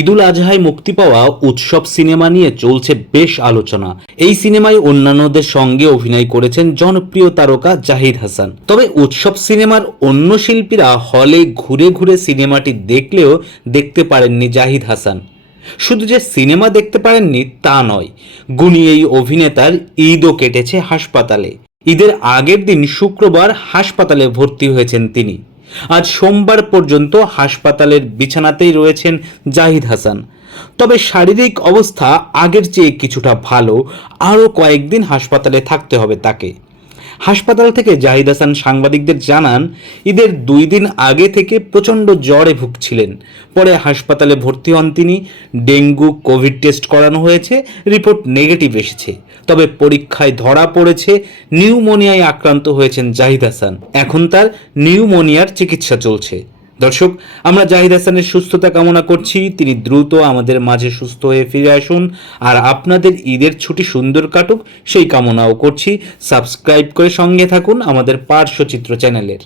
ঈদুল আজহায় মুক্তি পাওয়া উৎসব সিনেমা নিয়ে চলছে বেশ আলোচনা। এই সিনেমায় অন্যান্যদের সঙ্গে অভিনয় করেছেন জনপ্রিয় তারকা জাহিদ হাসান। তবে উৎসব সিনেমার অন্য শিল্পীরা হলে ঘুরে ঘুরে সিনেমাটি দেখলেও দেখতে পারেননি জাহিদ হাসান। শুধু যে সিনেমা দেখতে পারেননি তা নয়, গুণী এই অভিনেতার ঈদও কেটেছে হাসপাতালে। ঈদের আগের দিন শুক্রবার হাসপাতালে ভর্তি হয়েছেন তিনি। আজ সোমবার পর্যন্ত হাসপাতালের বিছানাতেই রয়েছেন জাহিদ হাসান। তবে শারীরিক অবস্থা আগের চেয়ে কিছুটা ভালো, আরও কয়েকদিন হাসপাতালে থাকতে হবে তাকে। হাসপাতাল থেকে জাহিদ হাসান সাংবাদিকদের জানান, ঈদের 2 দিন আগে থেকে প্রচণ্ড জ্বরে ভুগছিলেন। পরে হাসপাতালে ভর্তি হন তিনি। ডেঙ্গু কোভিড টেস্ট করানো হয়েছে, রিপোর্ট নেগেটিভ এসেছে। তবে পরীক্ষায় ধরা পড়েছে নিউমোনিয়ায় আক্রান্ত হয়েছেন জাহিদ হাসান। এখন তার নিউমোনিয়ার চিকিৎসা চলছে। দর্শক, আমরা জাহিদ হাসানের সুস্থতা কামনা করছি, তিনি দ্রুত আমাদের মাঝে সুস্থ হয়ে ফিরে আসুন। আর আপনাদের ঈদের ছুটি সুন্দর কাটুক সেই কামনাও করছি। সাবস্ক্রাইব করে সঙ্গে থাকুন আমাদের পার্শ্বচিত্র চ্যানেলের।